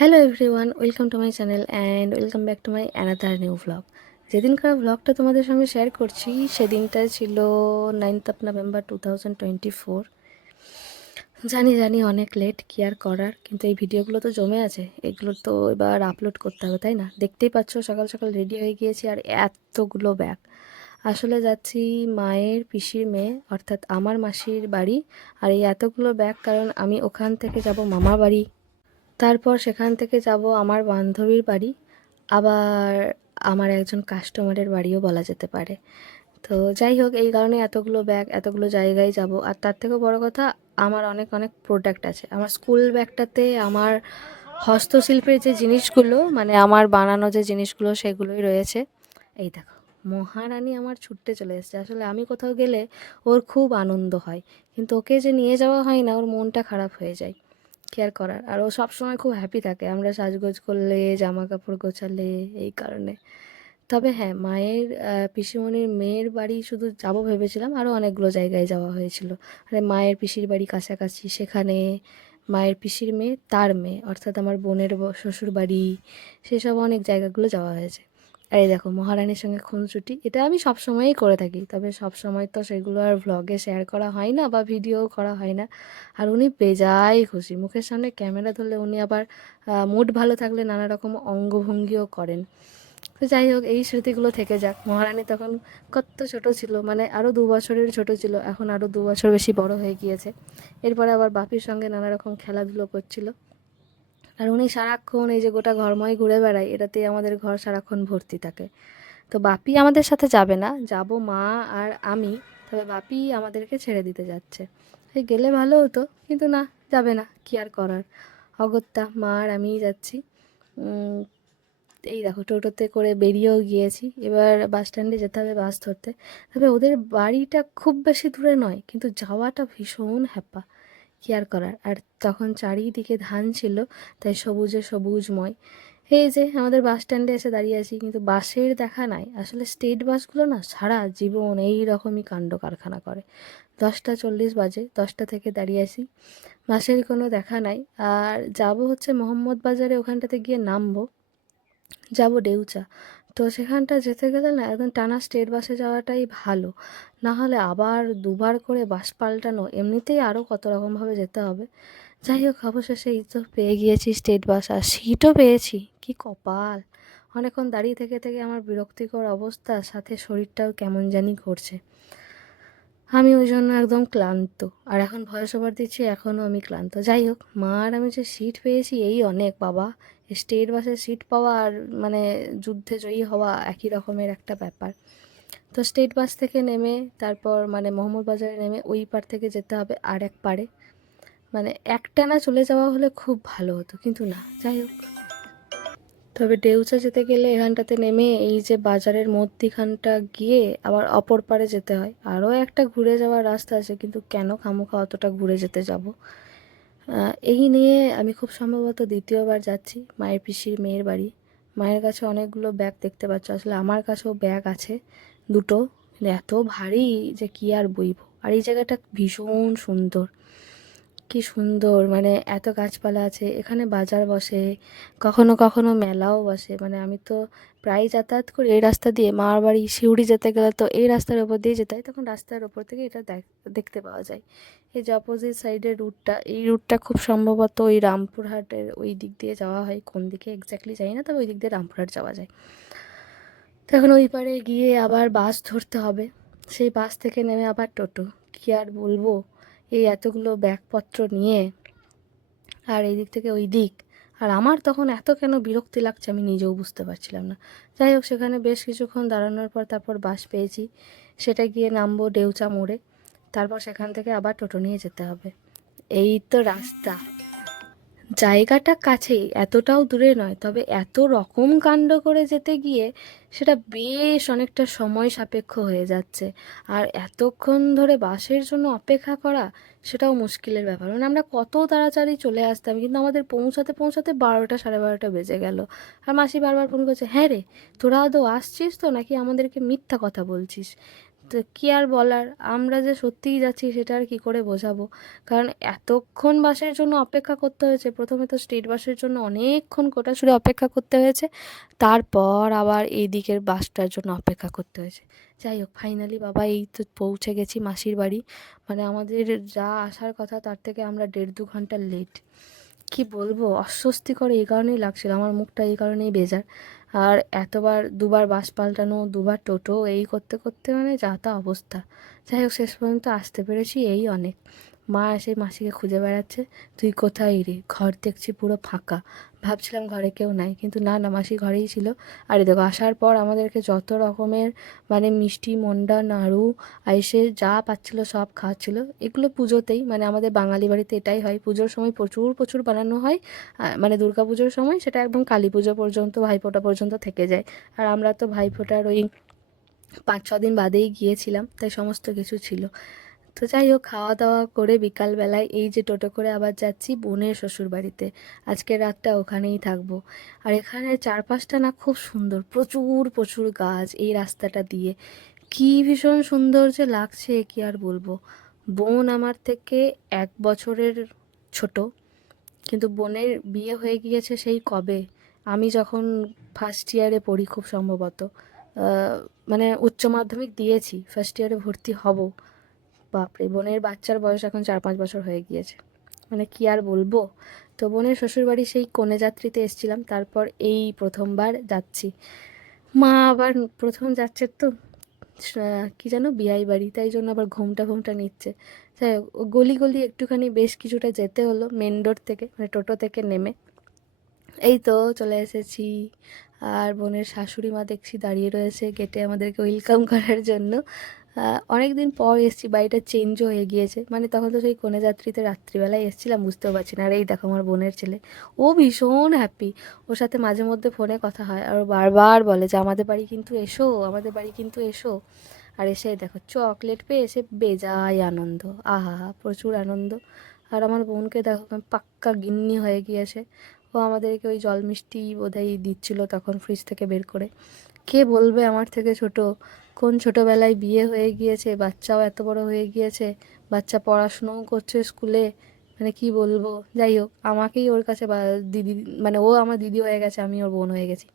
Hello everyone, welcome to my channel and welcome back to my another new vlog. যেদিনকার ভ্লগটা তোমাদের সঙ্গে share করছি সেদিনটা ছিল 9th of November 2024। জানি অনেক লেট, কি আর করার, কিন্তু এই ভিডিওগুলো তো জমে আছে, এগুলো তো এবার আপলোড করতে হবে, তাই না? দেখতেই পাচ্ছ সকাল সকাল রেডি হয়ে গিয়েছি আর এতগুলো ব্যাগ। আসলে যাচ্ছি মায়ের পিসির মেয়ে অর্থাৎ আমার মাসির বাড়ি। আর এই এতগুলো ব্যাগ কারণ আমি ওখান থেকে যাব মামার বাড়ি, তারপর সেখান থেকে যাব আমার বান্ধবীর বাড়ি, আবার আমার একজন কাস্টমারের বাড়িও বলা যেতে পারে। তো যাই হোক, এই কারণে এতগুলো ব্যাগ এতগুলো জায়গায় যাব। আর তার থেকেও বড় কথা, আমার অনেক অনেক প্রোডাক্ট আছে। আমার স্কুল ব্যাগটাতে আমার হস্তশিল্পের যে জিনিসগুলো, মানে আমার বানানো যে জিনিসগুলো, সেগুলোই রয়েছে। এই দেখো, মহারানী আমার ছুটতে চলে এসেছে। আসলে আমি কোথাও গেলে ওর খুব আনন্দ হয়, কিন্তু ওকে যে নিয়ে যাওয়া হয় না, ওর মনটা খারাপ হয়ে যায়। কেয়ার করার, আর ও সবসময় খুব হ্যাপি থাকে আমরা সাজগোজ করলে, জামা কাপড় গোছালে, এই কারণে। তবে হ্যাঁ, মায়ের পিসিমণির মেয়ের বাড়ি শুধু যাব ভেবেছিলাম, আরও অনেকগুলো জায়গায় যাওয়া হয়েছিল। মানে মায়ের পিসির বাড়ি কাছাকাছি, সেখানে মায়ের পিসির মেয়ে তার মেয়ে অর্থাৎ আমার বোনের শ্বশুর বাড়ি, সেসব অনেক জায়গাগুলো যাওয়া হয়েছে। আর এই দেখো, মহারানীর সঙ্গে খুনসুটি, এটা আমি সবসময়ই করে থাকি, তবে সবসময় তো সেগুলো আর ভ্লগে শেয়ার করা হয় না বা ভিডিও করা হয় না। আর উনি বেজায় খুশি, মুখের সামনে ক্যামেরা ধরলে উনি আবার মুড ভালো থাকলে নানা রকম অঙ্গভঙ্গিও করেন। তো যাই হোক, এই স্মৃতিগুলো থেকে যাক। মহারানী তখন কত ছোট ছিল, মানে আরও 2 বছরের ছোট ছিল, এখন আরও 2 বছর বেশি বড় হয়ে গিয়েছে। এরপরে আবার বাপির সঙ্গে নানা রকম খেলাধুলো করছিল। আর উনি সারাক্ষণ এই যে গোটা ঘরময় ঘুরে বেড়ায়, এটাতেই আমাদের ঘর সারাক্ষণ ভর্তি থাকে। তো বাপি আমাদের সাথে যাবে না, যাব মা আর আমি। তবে বাপি আমাদেরকে ছেড়ে দিতে যাচ্ছে। এই গেলে ভালো হতো, কিন্তু না, যাবে না, কি আর করার। অগত্যা মা আর আমিই যাচ্ছি। উম, এই দেখো, টোটোতে করে বেরিয়েও গিয়েছি, এবার বাস স্ট্যান্ডে যেতে হবে বাস ধরতে। তবে ওদের বাড়িটা খুব বেশি দূরে নয়, কিন্তু যাওয়াটা ভীষণ হ্যাপা, কি আর করার। আর তখন চারিদিকে ধান ছিল, তাই সবুজে সবুজময়। এই যে আমাদের বাস স্ট্যান্ডে এসে দাঁড়িয়ে আছি, কিন্তু বাসের দেখা নাই। আসলে স্টেট বাসগুলো না সারা জীবন এই রকমই কাণ্ড কারখানা করে। 10টা 40 বাজে, 10টা থেকে দাঁড়িয়ে আছি, বাসের কোনো দেখা নাই। আর যাব হচ্ছে মোহাম্মদ বাজারে, ওখানটাতে গিয়ে নামবো, যাব ডেউচা। তো সেখানটা যেতে গেলে না একদম টানা স্টেট বাসে যাওয়াটাই ভালো, না হলে আবার দুবার করে বাস পাল্টানো, এমনিতেই আরও কত রকমভাবে যেতে হবে। যাই হোক, অবশেষে এই তো পেয়ে গিয়েছি স্টেট বাস, আর সিটও পেয়েছি, কি কপাল। অনেকক্ষণ দাঁড়িয়ে থেকে থেকে আমার বিরক্তিকর অবস্থা, সাথে শরীরটাও কেমন জানি করছে। আমি ওই জন্য একদম ক্লান্ত, আর এখন ভয়েস ওভার দিচ্ছি, এখনও আমি ক্লান্ত। যাই হোক, মা আর আমি যে সিট পেয়েছি এই অনেক বাবা। স্টেট বাসের সিট পাওয়া আর মানে যুদ্ধে জয়ী হওয়া একই রকমের একটা ব্যাপার। তো স্টেট বাস থেকে নেমে তারপর মানে মোহাম্মদ বাজারে নেমে ওই পার থেকে যেতে হবে আর এক পারে। মানে একটানা চলে যাওয়া হলে খুব ভালো হতো, কিন্তু না, যাই হোক। তবে ডেউচা যেতে গেলে এখানটাতে নেমে এই যে বাজারের মধ্যিখানটা গিয়ে আবার অপর পারে যেতে হয়। আরও একটা ঘুরে যাওয়ার রাস্তা আছে, কিন্তু কেন খামোখা অতটা ঘুরে যেতে যাব। এই নিয়ে আমি খুব সম্ভবত দ্বিতীয়বার যাচ্ছি মায়ের পিসির মেয়ের বাড়ি। মায়ের কাছে অনেকগুলো ব্যাগ দেখতে পাচ্ছ, আসলে আমার কাছেও ব্যাগ আছে দুটো, কিন্তু এত ভারী যে কি আর বইব। আর এই জায়গাটা ভীষণ সুন্দর, কি সুন্দর, মানে এত গাছপালা আছে, এখানে বাজার বসে, কখনো কখনো মেলাও বসে। মানে আমি তো প্রায় যাতায়াত করি এই রাস্তা দিয়ে, মামার বাড়ি সিউড়ি যেতে গেলে তো এই রাস্তার ওপর দিয়ে যেতে হয়, তখন রাস্তার ওপর থেকে এটা দেখতে পাওয়া যায়। এই যে অপোজিট সাইডের রুটটা, এই রুটটা খুব সম্ভবত ওই রামপুরহাটের ওই দিক দিয়ে যাওয়া হয়, কোন দিকে এক্স্যাক্টলি জানি না, তবে ওই দিক দিয়ে রামপুরহাট যাওয়া যায়। তো এখন ওই পারে গিয়ে আবার বাস ধরতে হবে, সেই বাস থেকে নেমে আবার টোটো, কি আর বলবো। এই এতগুলো ব্যাগপত্র নিয়ে আর এই দিক থেকে ওই দিক, আর আমার তখন এত কেন বিরক্তি লাগছে আমি নিজেও বুঝতে পারছিলাম না। যাই হোক, সেখানে বেশ কিছুক্ষণ দাঁড়ানোর পর তারপর বাস পেয়েছি, সেটা গিয়ে নামবো ডেউচা মোড়ে, তারপর সেখান থেকে আবার টোটো নিয়ে যেতে হবে। এই তো রাস্তা, জায়গাটা কাছেই, এতটাও দূরে নয়, তবে এত রকম কাণ্ড করে যেতে গিয়ে সেটা বেশ অনেকটা সময় সাপেক্ষ হয়ে যাচ্ছে। আর এতক্ষণ ধরে বাসের জন্য অপেক্ষা করা, সেটাও মুশকিলের ব্যাপার। মানে আমরা কত তাড়াতাড়ি চলে আসতাম, কিন্তু আমাদের পৌঁছাতে পৌঁছাতে 12টা 12:30 বেজে গেল। আর মাসি বারবার ফোন করছে, হ্যাঁ রে, তোরা আদৌ আসছিস তো, নাকি আমাদেরকে মিথ্যা কথা বলছিস? তো কী আর বলার, আমরা যে সত্যিই যাচ্ছি সেটা আর কী করে বোঝাবো। কারণ এতক্ষণ বাসের জন্য অপেক্ষা করতে হয়েছে, প্রথমে তো স্টেট বাসের জন্য অনেকক্ষণ কোটাছুড়ে অপেক্ষা করতে হয়েছে, তারপর আবার এই দিকের বাসটার জন্য অপেক্ষা করতে হয়েছে। যাই হোক, ফাইনালি বাবা এই তো পৌঁছে গেছি মাসির বাড়ি। মানে আমাদের যা আসার কথা তার থেকে আমরা 1.5-2 ঘন্টা লেট। কি বলবো, অস্বস্তিকর এই কারণেই লাগছিল, আমার মুখটা এই কারণেই বেজার। আর এতবার, দুবার বাস পাল্টানো, দুবার টোটো, এই করতে করতে মানে যা তা অবস্থা। যাই হোক, শেষ পর্যন্ত আসতে পেরেছি, এই অনেক। মা এসে মাসিকে খুঁজে বেড়াচ্ছে, তুই কোথায় রে, ঘর দেখছি পুরো ফাঁকা। ভাবছিলাম ঘরে কেউ নাই, কিন্তু না না, মাসি ঘরেই ছিল। আর এই দেখো, আসার পর আমাদেরকে যত রকমের মানে মিষ্টি, মন্ডা, নাড়ু এসে যা পাচ্ছিল সব খাওয়াচ্ছিল। এগুলো পুজোতেই, মানে আমাদের বাঙালি বাড়িতে এটাই হয়, পুজোর সময় প্রচুর প্রচুর বানানো হয়। মানে দুর্গা পুজোর সময় সেটা একদম কালী পুজো পর্যন্ত, ভাইফোঁটা পর্যন্ত থেকে যায়। আর আমরা তো ভাইফোঁটার ওই 5-6 দিন বাদেই গিয়েছিলাম, তাই সমস্ত কিছু ছিল। তো যাই হোক, খাওয়া দাওয়া করে বিকালবেলায় এই যে টোটো করে আবার যাচ্ছি বোনের শ্বশুর বাড়িতে। আজকের রাতটা ওখানেই থাকবো। আর এখানে চারপাশটা না খুব সুন্দর, প্রচুর প্রচুর গাছ এই রাস্তাটা দিয়ে। কি ভীষণ সুন্দর যে লাগছে, কি আর বলবো। বোন আমার থেকে 1 বছরের ছোট, কিন্তু বোনের বিয়ে হয়ে গিয়েছে সেই কবে, আমি যখন ফার্স্ট ইয়ারে পড়ি খুব সম্ভবত। আহ, মানে উচ্চ মাধ্যমিক দিয়েছি, ফার্স্ট ইয়ারে ভর্তি হব। বাপরে, বোনের বাচ্চার বয়স এখন 4-5 বছর হয়ে গিয়েছে। মানে কি আর বলবো। তো বোনের শ্বশুরবাড়ি সেই কনে যাত্রীতে এসেছিলাম, তারপর এই প্রথমবার যাচ্ছি। মা আবার প্রথম যাচ্ছে তো, কি যেন বিয়াই বাড়ি, তাই জন্য আবার ঘুমটা ঘুমটা নিচ্ছে। যাই হোক, গলি গলি একটুখানি বেশ কিছুটা যেতে হলো মেন রোড থেকে, মানে টোটো থেকে নেমে। এই তো চলে এসেছি। আর বোনের শাশুড়ি মা দেখছি দাঁড়িয়ে রয়েছে গেটে আমাদেরকে ওয়েলকাম করার জন্য। অনেক দিন পর এসেছি, বাড়িটা চেঞ্জও হয়ে গিয়েছে, মানে তখন তো সেই কনে যাত্রীতে রাত্রিবেলায় এসেছিলাম, বুঝতেও পারছি না। আর এই দেখো আমার বোনের ছেলে, ও ভীষণ হ্যাপি। ওর সাথে মাঝে মধ্যে ফোনে কথা হয়, আর ও বারবার বলে যে আমাদের বাড়ি কিন্তু এসো, আমাদের বাড়ি কিন্তু এসো। আর এসে দেখো চকলেট পেয়ে এসে বেজায় আনন্দ, আহা হা, প্রচুর আনন্দ। আর আমার বোনকে দেখো পাক্কা গিন্নি হয়ে গিয়েছে। ও আমাদেরকে ওই জল মিষ্টি বোধহয় দিচ্ছিল তখন ফ্রিজ থেকে বের করে। কে বলবে আমার থেকে ছোট, কোন ছোটোবেলায় বিয়ে হয়ে গিয়েছে, বাচ্চাও এত বড় হয়ে গিয়েছে, বাচ্চা পড়াশুনোও করছে স্কুলে। মানে কি বলবো। যাই হোক, আমাকেই ওর কাছে দিদি, মানে ও আমার দিদি হয়ে গেছে, আমি ওর বোন হয়ে গেছি।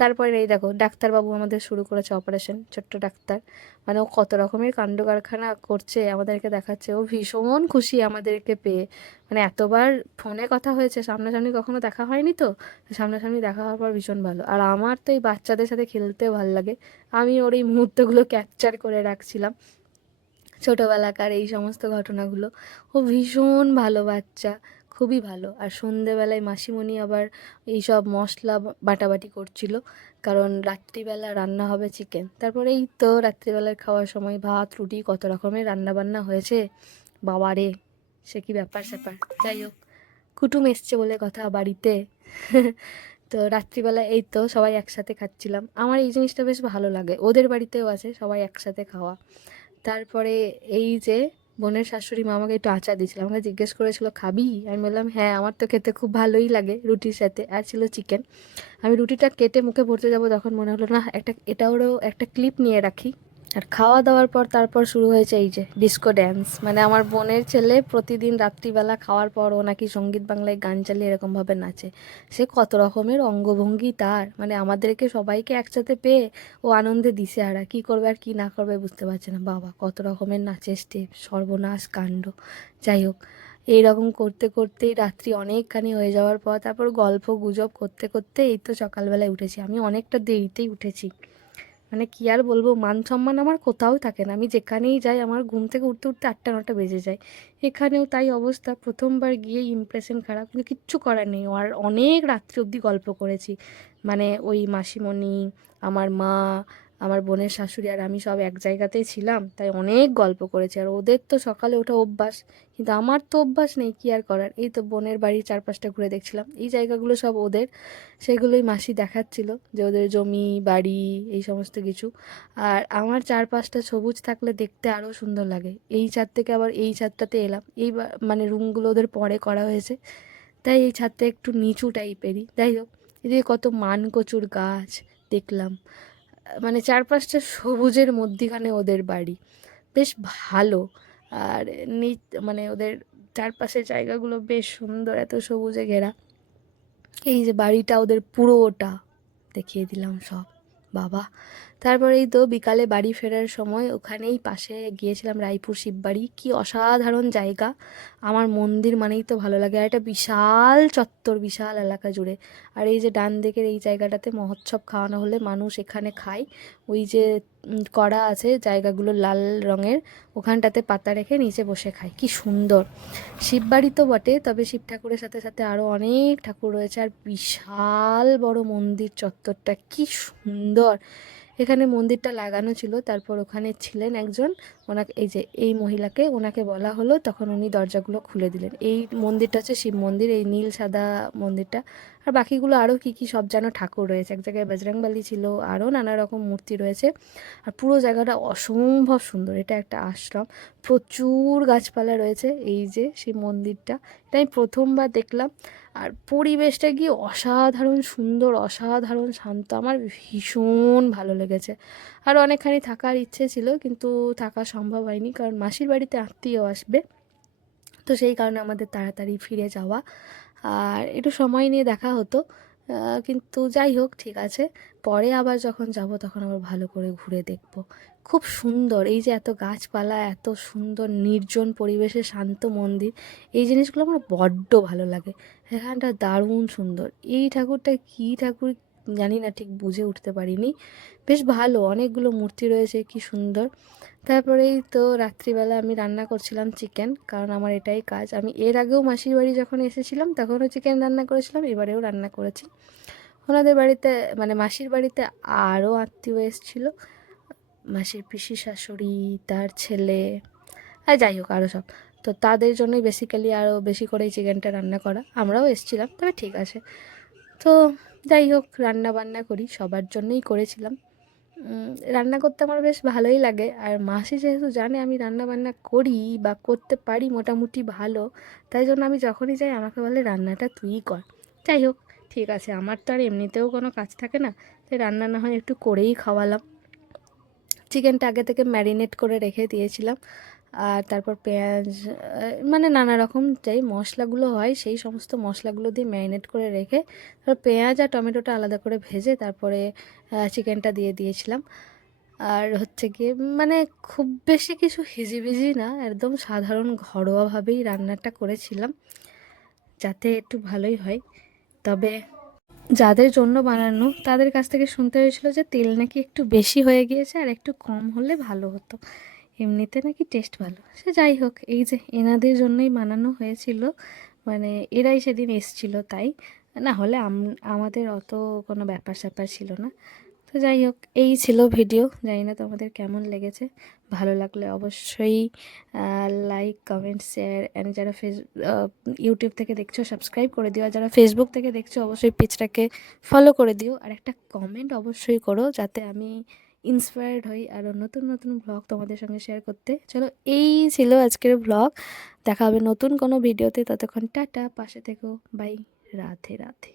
তারপরে এই দেখো, ডাক্তারবাবু আমাদের শুরু করেছে অপারেশন, ছোট্ট ডাক্তার। মানে ও কত রকমের কাণ্ড কারখানা করছে, আমাদেরকে দেখাচ্ছে। ও ভীষণ খুশি আমাদেরকে পেয়ে। মানে এতবার ফোনে কথা হয়েছে, সামনাসামনি কখনো দেখা হয়নি তো, সামনাসামনি দেখা হওয়ার পর ভীষণ ভালো। আর আমার তো এই বাচ্চাদের সাথে খেলতেও ভালো লাগে, আমি ওর এই মুহূর্তগুলো ক্যাপচার করে রাখছিলাম, ছোটোবেলাকার এই সমস্ত ঘটনাগুলো। ও ভীষণ ভালো বাচ্চা, খুবই ভালো। আর সন্ধেবেলায় মাসিমণি আবার এইসব মশলা বাটাবাটি করছিল, কারণ রাত্রিবেলা রান্না হবে চিকেন। তারপরে এই তো রাত্রিবেলার খাওয়ার সময় ভাত রুটি কত রকমের রান্না বান্না হয়েছে, বাবারে, সে কি ব্যাপার স্যাপার। যাই হোক, কুটুম এসছে বলে কথা বাড়িতে। তো রাত্রিবেলা এই তো সবাই একসাথে খাচ্ছিলাম, আমার এই জিনিসটা বেশ ভালো লাগে, ওদের বাড়িতেও আছে সবাই একসাথে খাওয়া। তারপরে এই যে বোনের শাশুড়ি মা আমাকে একটু আচার দিয়েছিল, আমাকে জিজ্ঞেস করেছিল খাবি, আমি বললাম হ্যাঁ, আমার তো খেতে খুব ভালোই লাগে রুটির সাথে। আর ছিল চিকেন। আমি রুটিটা কেটে মুখে ভরতে যাব, তখন মনে হলো না, এটারও একটা ক্লিপ নিয়ে রাখি। আর খাওয়া দাওয়ার পর তারপর শুরু হয়েছে এই যে ডিস্কো ড্যান্স। মানে আমার বোনের ছেলে প্রতিদিন রাত্রিবেলা খাওয়ার পর ও নাকি সঙ্গীত বাংলায় গান চালিয়ে এরকমভাবে নাচে। সে কত রকমের অঙ্গভঙ্গি তার, মানে আমাদেরকে সবাইকে একসাথে পেয়ে ও আনন্দে দিশেহারা, কী করবে আর কী না করবে বুঝতে পারছে না। বাবা, কত রকমের নাচের স্টেপ, সর্বনাশ কাণ্ড। যাই হোক, এইরকম করতে করতেই রাত্রি অনেকখানি হয়ে যাওয়ার পর তারপর গল্প গুজব করতে করতে এই তো সকালবেলায় উঠেছি। আমি অনেকটা দেরিতেই উঠেছি। মানে কি আর বলবো, মান সম্মান আমার কোথাও থাকে না, আমি যেখানেই যাই আমার ঘুম থেকে উঠতে উঠতে 8টা 9টা বেজে যায়। এখানেও তাই অবস্থা, প্রথমবার গিয়ে ইমপ্রেশন খারাপ, কিন্তু কিচ্ছু করার নেই। আর অনেক রাত্রি অবধি গল্প করেছি, মানে ওই মাসিমণি, আমার মা, আমার বোনের শাশুড়ি আর আমি সব এক জায়গাতেই ছিলাম, তাই অনেক গল্প করেছি। আর ওদের তো সকালে ওঠা অভ্যাস, কিন্তু আমার তো অভ্যাস নেই, কি আর করার। এই তো বোনের বাড়ির চারপাশটা ঘুরে দেখছিলাম, এই জায়গাগুলো সব ওদের, সেগুলোই মাসি দেখাচ্ছিল, যে ওদের জমি বাড়ি এই সমস্ত কিছু। আর আমার চারপাশটা সবুজ থাকলে দেখতে আরও সুন্দর লাগে। এই ছাদ থেকে আবার এই ছাদটাতে এলাম, এই মানে রুমগুলো ওদের পরে করা হয়েছে, তাই এই ছাদটা একটু নিচু টাইপেরই। যাই হোক, এদিকে কত মানকচুর গাছ দেখলাম। মানে চারপাশটা সবুজের মধ্যিখানে ওদের বাড়ি, বেশ ভালো। আর মানে ওদের চারপাশের জায়গাগুলো বেশ সুন্দর, এত সবুজে ঘেরা। এই যে বাড়িটা ওদের পুরোটা দেখিয়ে দিলাম সব। বাবা, তারপরে এই তো বিকালে বাড়ি ফেরার সময় ওখানেই পাশে গিয়েছিলাম রায়পুর শিববাড়ি। কি অসাধারণ জায়গা! আমার মন্দির মানেই তো ভালো লাগে। আর একটা বিশাল চত্বর, বিশাল এলাকা জুড়ে। আর এই যে ডান দিকের এই জায়গাটাতে মহোৎসব খাওয়ানো হলে মানুষ এখানে খায়। ওই যে করা আছে জায়গাগুলো লাল রঙের, ওখানটাতে পাতা রেখে নিচে বসে খায়। কি সুন্দর! শিববাড়ি তো বটে, তবে শিব ঠাকুরের সাথে সাথে আরও অনেক ঠাকুর রয়েছে। আর বিশাল বড় মন্দির চত্বরটা, কি সুন্দর! এখানে মন্দিরটা লাগানো ছিল, তারপর ওখানে ছিলেন একজন, ওনাকে এই যে এই মহিলাকে, ওনাকে বলা হলো, তখন উনি দরজাগুলো খুলে দিলেন। এই মন্দিরটা হচ্ছে শিব মন্দির, এই নীল সাদা মন্দিরটা। আর বাকিগুলো আরও কী কী সব যেন ঠাকুর রয়েছে, এক জায়গায় বজরংবলী ছিল, আরও নানা রকম মূর্তি রয়েছে। আর পুরো জায়গাটা অসম্ভব সুন্দর। এটা একটা আশ্রম, প্রচুর গাছপালা রয়েছে। এই যে শিব মন্দিরটা, এটা আমি প্রথমবার দেখলাম। আর পরিবেশটা গিয়ে অসাধারণ সুন্দর, অসাধারণ শান্ত, আমার ভীষণ ভালো লেগেছে। আর অনেকখানি থাকার ইচ্ছে ছিল, কিন্তু থাকা সম্ভব হয়নি, কারণ মাসির বাড়িতে আত্মীয় আসবে, তো সেই কারণে আমাদের তাড়াতাড়ি ফিরে যাওয়া। আর একটু সময় নিয়ে দেখা হতো, কিন্তু যাই হোক, ঠিক আছে, পরে আবার যখন যাব তখন আবার ভালো করে ঘুরে দেখব। খুব সুন্দর, এই যে এত গাছপালা, এত সুন্দর নির্জন পরিবেশে শান্ত মন্দির, এই জিনিসগুলো আমার বড্ড ভালো লাগে। এখানটা দারুণ সুন্দর। এই ঠাকুরটা কী ঠাকুর জানি না, ঠিক বুঝে উঠতে পারিনি। বেশ ভালো, অনেকগুলো মূর্তি রয়েছে, কি সুন্দর। তারপরেই তো রাত্রিবেলা আমি রান্না করছিলাম চিকেন, কারণ আমার এটাই কাজ। আমি এর আগেও মাসির বাড়ি যখন এসেছিলাম তখনও চিকেন রান্না করেছিলাম, এবারেও রান্না করেছি। ওনাদের বাড়িতে মানে মাসির বাড়িতে আরও আত্মীয় এসেছিলো, মাসির পিসি শাশুড়ি, তার ছেলে, আর যাই হোক আরও সব। তো তাদের জন্যই বেসিক্যালি আরও বেশি করেই চিকেনটা রান্না করা। আমরাও এসেছিলাম, তবে ঠিক আছে। তো যাই হোক, রান্না বান্না করি, সবার জন্যই করেছিলাম। রান্না করতে আমার বেশ ভালোই লাগে। আর মাসি যেহেতু জানে আমি রান্না বান্না করি বা করতে পারি মোটামুটি ভালো, তাই জন্য আমি যখনই যাই আমাকে বলে রান্নাটা তুইই কর। যাই হোক, ঠিক আছে, আমার তো আর এমনিতেও কোনো কাজ থাকে না, তাই রান্না না হয় একটু করেই খাওয়ালাম। চিকেনটা আগে থেকে ম্যারিনেট করে রেখে দিয়েছিলাম। আর তারপর পেঁয়াজ, মানে নানা রকম যেই মশলাগুলো হয় সেই সমস্ত মশলাগুলো দিয়ে ম্যারিনেট করে রেখে, তারপর পেঁয়াজ আর টমেটোটা আলাদা করে ভেজে তারপরে চিকেনটা দিয়ে দিয়েছিলাম। আর হচ্ছে গিয়ে মানে খুব বেশি কিছু হিজিবিজি না, একদম সাধারণ ঘরোয়াভাবেই রান্নাটা করেছিলাম, যাতে একটু ভালোই হয়। তবে যাদের জন্য বানানো তাদের কাছ থেকে শুনতে হয়েছিল যে তেল নাকি একটু বেশি হয়ে গিয়েছে, আর একটু কম হলে ভালো হতো। এমনিতে নাকি টেস্ট ভালো। সে যাই হোক, এই যে এনাদের জন্যই বানানো হয়েছিল, মানে এরাই সেদিন এসছিল তাই, না হলে আমাদের অত কোনো ব্যাপার স্যাপার ছিল না। তো যাই হোক, এই ছিল ভিডিও। জানি না তোমাদের কেমন লেগেছে। ভালো লাগলে অবশ্যই লাইক, কমেন্ট, শেয়ার, অ্যান্ড যারা ইউটিউব থেকে দেখছো সাবস্ক্রাইব করে দিও। আর যারা ফেসবুক থেকে দেখছো অবশ্যই পেজটাকে ফলো করে দিও। আর একটা কমেন্ট অবশ্যই করো, যাতে আমি ইন্সপায়ার্ড হই আরও নতুন নতুন ব্লগ তোমাদের সঙ্গে শেয়ার করতে। চলো, এই ছিল আজকের ব্লগ। দেখা হবে নতুন কোনো ভিডিওতে, ততক্ষণ টাটা, পাশে থেকো, বাই, রাধে রাধে।